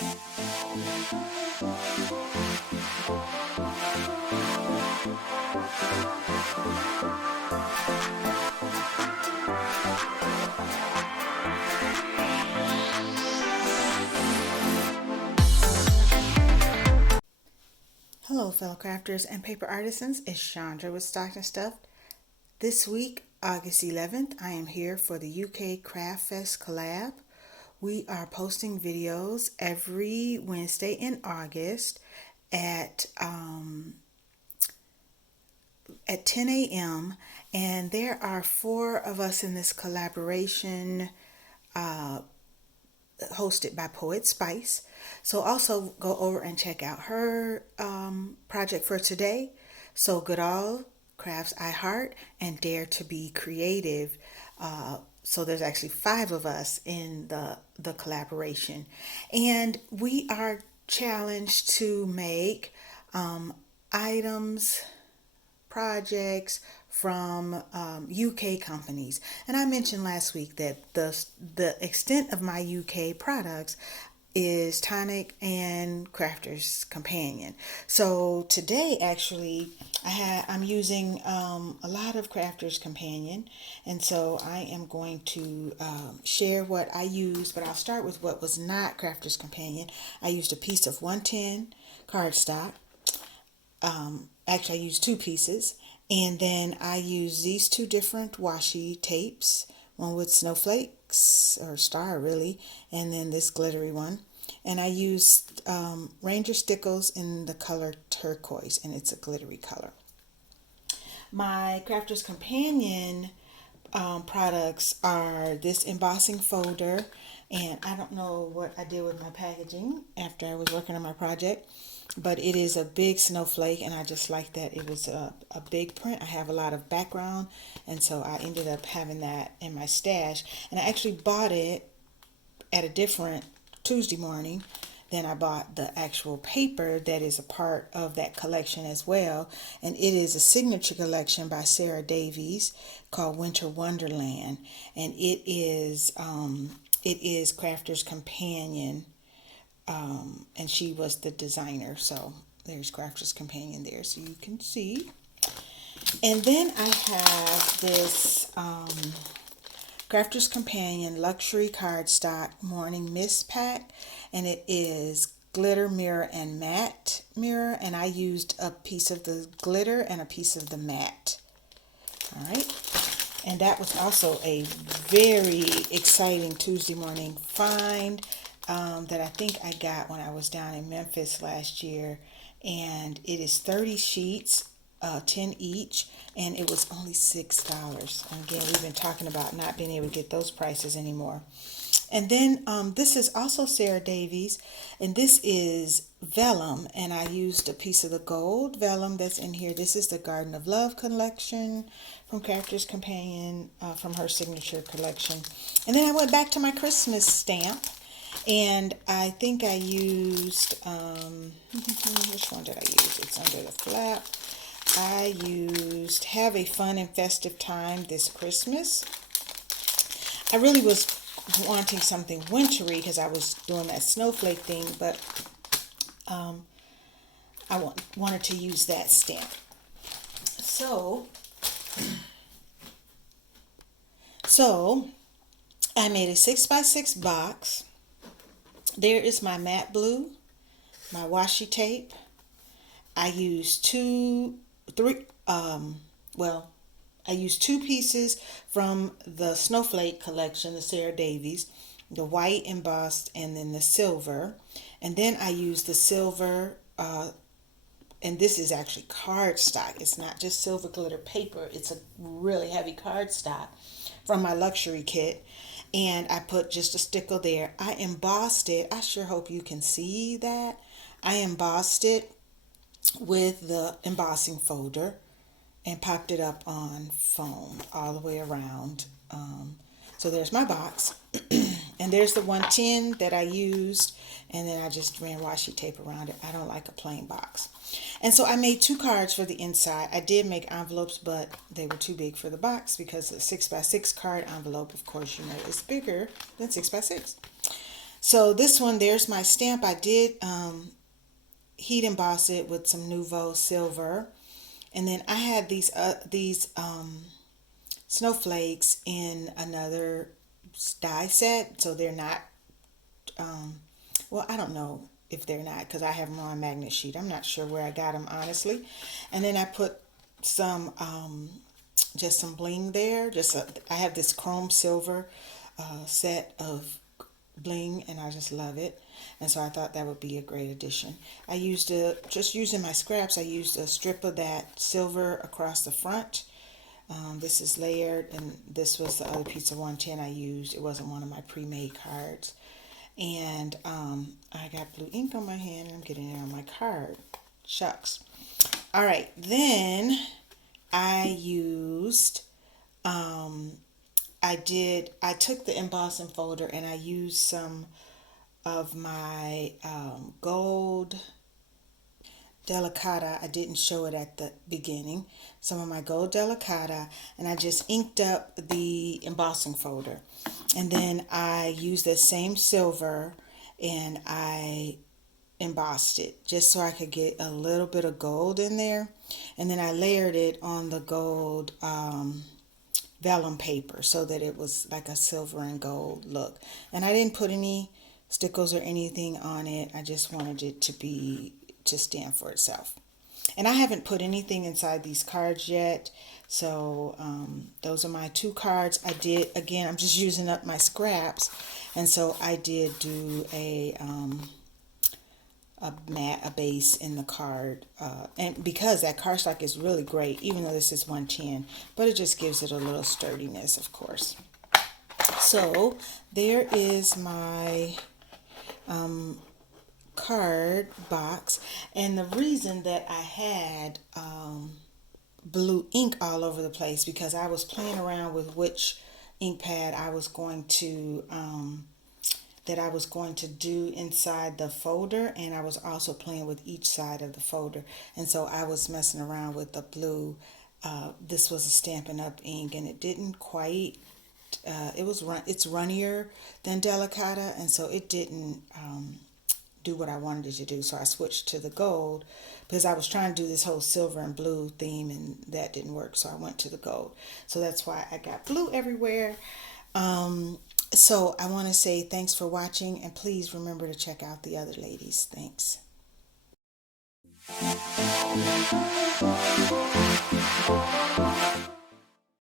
Hello, fellow crafters and paper artisans. It's Chandra with Stocked and Stuffed. This week, August 11th, I am here for the UK Craft Fest Collab. We are posting videos every Wednesday in August at 10 a.m. And there are 4 of us in this collaboration hosted by Poetspice. So also go over and check out her project for today. Sewgoodall, Crafts I Heart, and DaretobeCreative. So there's actually 5 of us in the collaboration. And we are challenged to make items, projects from UK companies. And I mentioned last week that the extent of my UK products is Tonic and Crafter's Companion. So today actually I'm using a lot of Crafter's Companion, and so I am going to share what I used, but I'll start with what was not Crafter's Companion. I used a piece of 110 cardstock. Actually, I used 2 pieces, and then I used these 2 different washi tapes, one with snowflakes, or star really, and then this glittery one. And I used Ranger Stickles in the color turquoise, and it's a glittery color. My Crafter's Companion products are this embossing folder, and I don't know what I did with my packaging after I was working on my project, but it is a big snowflake, and I just like that it was a big print. I have a lot of background, and so I ended up having that in my stash. And I actually bought it at a different Tuesday morning. Then I bought the actual paper that is a part of that collection as well, and it is a signature collection by Sarah Davies called Winter Wonderland, and it is Crafter's Companion. And she was the designer, so there's Crafter's Companion there, so you can see. And then I have this Crafter's Companion Luxury Cardstock Morning Mist Pack, and it is glitter, mirror, and matte mirror, and I used a piece of the glitter and a piece of the matte. All right, and that was also a very exciting Tuesday morning find that I think I got when I was down in Memphis last year, and it is 30 sheets, 10 each, and it was only $6. And again, we've been talking about not being able to get those prices anymore. And then this is also Sarah Davies, and this is vellum, and I used a piece of the gold vellum that's in here. This is the Garden of Love collection from Crafter's Companion, from her signature collection. And then I went back to my Christmas stamp, and I think I used, which one did I use? It's under the flap. I used Have a Fun and Festive Time This Christmas. I really was wanting something wintry because I was doing that snowflake thing, but I wanted to use that stamp. So I made a 6x6 box. There is my matte blue, my washi tape. I used I used 2 pieces from the Snowflake collection, the Sarah Davies, the white embossed and then the silver. And then I used the silver, and this is actually cardstock. It's not just silver glitter paper. It's a really heavy cardstock from my luxury kit. And I put just a stickle there. I embossed it. I sure hope you can see that. I embossed it with the embossing folder and popped it up on foam all the way around. So there's my box. And there's the 110 that I used, and then I just ran washi tape around it. I don't like a plain box. And so I made 2 cards for the inside. I did make envelopes, but they were too big for the box because the 6x6 card envelope, of course, you know, is bigger than 6x6. So this one, there's my stamp. I did heat emboss it with some Nouveau silver, and then I had these snowflakes in another die set, so they're not. Well, I don't know if they're not because I have them on a magnet sheet. I'm not sure where I got them honestly, and then I put some just some bling there. I have this chrome silver set of bling, and I just love it. And so I thought that would be a great addition. I used just using my scraps. I used a strip of that silver across the front. This is layered, and this was the other piece of 110 I used. It wasn't one of my pre-made cards. And I got blue ink on my hand, and I'm getting it on my card. Shucks. All right, then I used, I took the embossing folder and I used some of my gold delicata. I didn't show it at the beginning. Some of my gold delicata, and I just inked up the embossing folder. And then I used the same silver and I embossed it just so I could get a little bit of gold in there. And then I layered it on the gold vellum paper so that it was like a silver and gold look. And I didn't put any stickles or anything on it. I just wanted it to stand for itself. And I haven't put anything inside these cards yet. So those are my two cards. I did, again, I'm just using up my scraps. And so I did do a base in the card. And because that cardstock is really great, even though this is 110, but it just gives it a little sturdiness, of course. So there is my card box, and the reason that I had blue ink all over the place because I was playing around with which ink pad I was going to do inside the folder, and I was also playing with each side of the folder, and so I was messing around with the blue. This was a Stampin' Up ink, and it didn't quite it's runnier than Delicata, and so it didn't do what I wanted it to do. So I switched to the gold because I was trying to do this whole silver and blue theme, and that didn't work. So I went to the gold. So that's why I got blue everywhere. So I want to say thanks for watching, and please remember to check out the other ladies. Thanks.